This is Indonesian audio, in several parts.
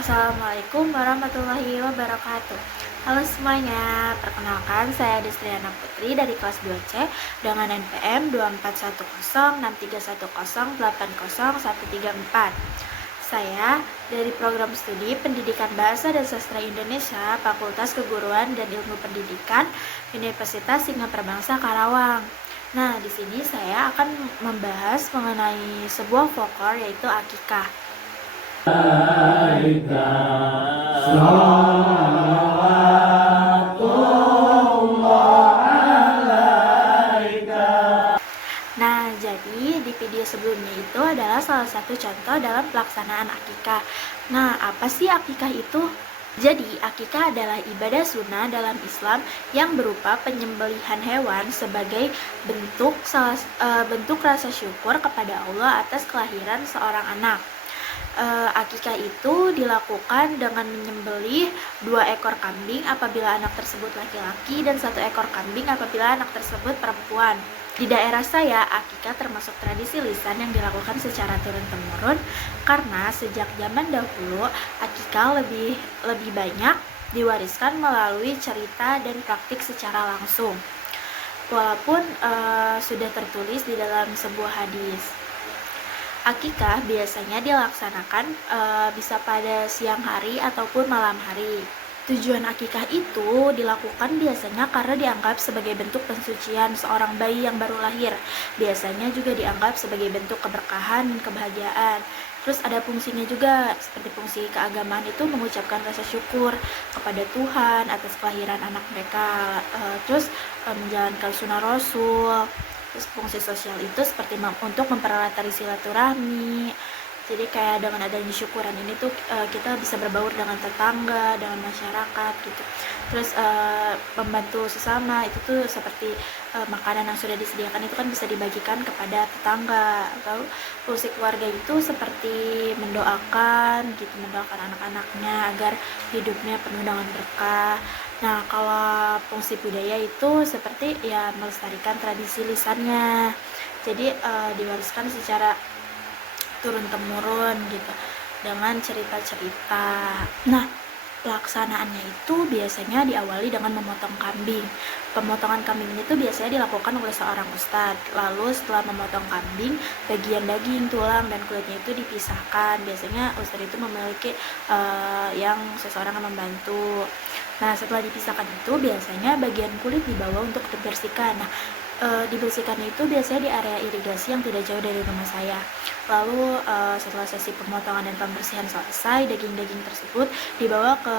Assalamualaikum warahmatullahi wabarakatuh. Halo semuanya, perkenalkan saya Destriana Putri dari kelas 2C dengan NPM 24106310800134. Saya dari program studi Pendidikan Bahasa dan Sastra Indonesia, Fakultas Keguruan dan Ilmu Pendidikan, Universitas Singapura Karawang. Nah, di sini saya akan membahas mengenai sebuah folklore yaitu akikah. Nah, jadi di video sebelumnya itu adalah salah satu contoh dalam pelaksanaan akikah. Nah, apa sih akikah itu? Jadi, akikah adalah ibadah sunnah dalam Islam yang berupa penyembelihan hewan sebagai bentuk rasa syukur kepada Allah atas kelahiran seorang anak. Akikah itu dilakukan dengan menyembelih 2 ekor kambing apabila anak tersebut laki-laki dan 1 ekor kambing apabila anak tersebut perempuan. Di daerah saya, akikah termasuk tradisi lisan yang dilakukan secara turun-temurun karena sejak zaman dahulu akikah lebih banyak diwariskan melalui cerita dan praktik secara langsung. Walaupun sudah tertulis di dalam sebuah hadis. Akikah biasanya dilaksanakan bisa pada siang hari ataupun malam hari. Tujuan akikah itu dilakukan biasanya karena dianggap sebagai bentuk pensucian seorang bayi yang baru lahir. Biasanya juga dianggap sebagai bentuk keberkahan dan kebahagiaan. Terus ada fungsinya juga, seperti fungsi keagamaan itu mengucapkan rasa syukur kepada Tuhan atas kelahiran anak mereka. Terus menjalankan sunnah Rasul. Terus fungsi sosial itu seperti untuk mempererat tali silaturahmi. Jadi kayak dengan adanya syukuran ini tuh kita bisa berbaur dengan tetangga, dengan masyarakat gitu. Terus membantu sesama itu tuh seperti makanan yang sudah disediakan itu kan bisa dibagikan kepada tetangga. Atau fungsi keluarga itu seperti mendoakan gitu, mendoakan anak-anaknya agar hidupnya penuh dengan berkah. Nah, kalau fungsi budaya itu seperti ya melestarikan tradisi lisannya. Jadi diwariskan secara turun-temurun gitu dengan cerita-cerita. Nah, pelaksanaannya itu biasanya diawali dengan memotong kambing. Pemotongan kambing ini tuh biasanya dilakukan oleh seorang ustadz. Lalu setelah memotong kambing, bagian daging, tulang, dan kulitnya itu dipisahkan. Biasanya ustadz itu memiliki yang seseorang yang membantu. Nah, setelah dipisahkan itu biasanya bagian kulit dibawa untuk dibersihkan. Nah, dibersihkan itu biasanya di area irigasi yang tidak jauh dari rumah saya. Lalu setelah sesi pemotongan dan pembersihan selesai, daging-daging tersebut dibawa ke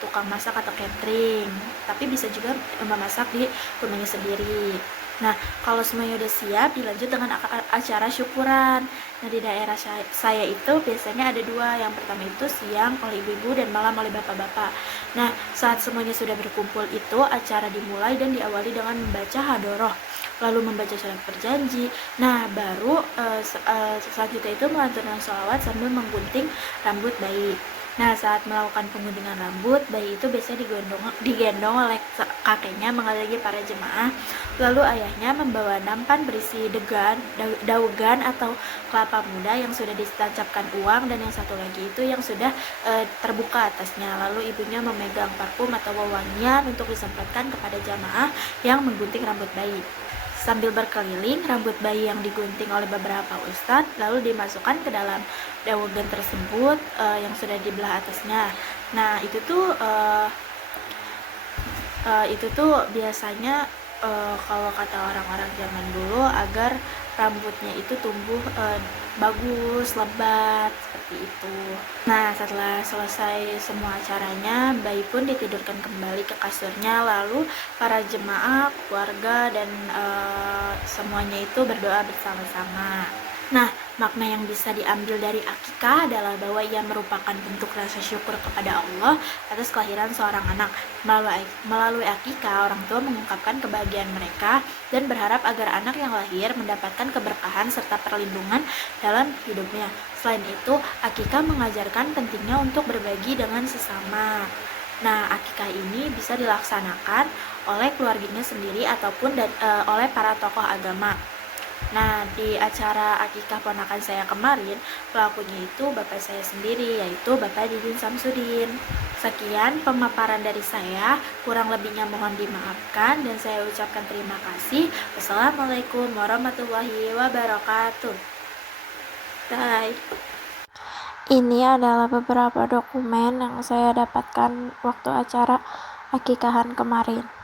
tukang masak atau catering. Tapi bisa juga memasak di rumahnya sendiri. Nah, kalau semuanya udah siap, dilanjut dengan acara syukuran. Nah, di daerah saya itu biasanya ada 2. Yang pertama itu siang oleh ibu-ibu dan malam oleh bapak-bapak. Nah, saat semuanya sudah berkumpul itu, acara dimulai dan diawali dengan membaca hadoroh, lalu membaca surat berjanji. Nah, baru selanjutnya itu melantunkan sholawat sambil menggunting rambut bayi. Nah, saat melakukan pengguntingan rambut, bayi itu biasanya digendong oleh kakeknya mengiringi para jemaah. Lalu ayahnya membawa nampan berisi daugan atau kelapa muda yang sudah ditancapkan uang, dan yang satu lagi itu yang sudah terbuka atasnya. Lalu ibunya memegang parfum atau wewangian untuk disemprotkan kepada jamaah yang menggunting rambut bayi. Sambil berkeliling, rambut bayi yang digunting oleh beberapa ustadz lalu dimasukkan ke dalam daugan tersebut yang sudah dibelah atasnya. Nah, itu tuh biasanya kalau kata orang-orang zaman dulu agar rambutnya itu tumbuh bagus, lebat, seperti itu. Nah, setelah selesai semua acaranya, bayi pun ditidurkan kembali ke kasurnya. Lalu para jemaah, keluarga, dan semuanya itu berdoa bersama-sama. Nah, makna yang bisa diambil dari akikah adalah bahwa ia merupakan bentuk rasa syukur kepada Allah atas kelahiran seorang anak. Melalui akikah, orang tua mengungkapkan kebahagiaan mereka dan berharap agar anak yang lahir mendapatkan keberkahan serta perlindungan dalam hidupnya. Selain itu, akikah mengajarkan pentingnya untuk berbagi dengan sesama. Nah, akikah ini bisa dilaksanakan oleh keluarganya sendiri ataupun oleh para tokoh agama. Nah, di acara akikah ponakan saya kemarin, pelakunya itu bapak saya sendiri, yaitu Bapak Didin Samsudin. Sekian pemaparan dari saya, kurang lebihnya mohon dimaafkan dan saya ucapkan terima kasih. Wassalamualaikum warahmatullahi wabarakatuh. Bye. Ini adalah beberapa dokumen yang saya dapatkan waktu acara akikahan kemarin.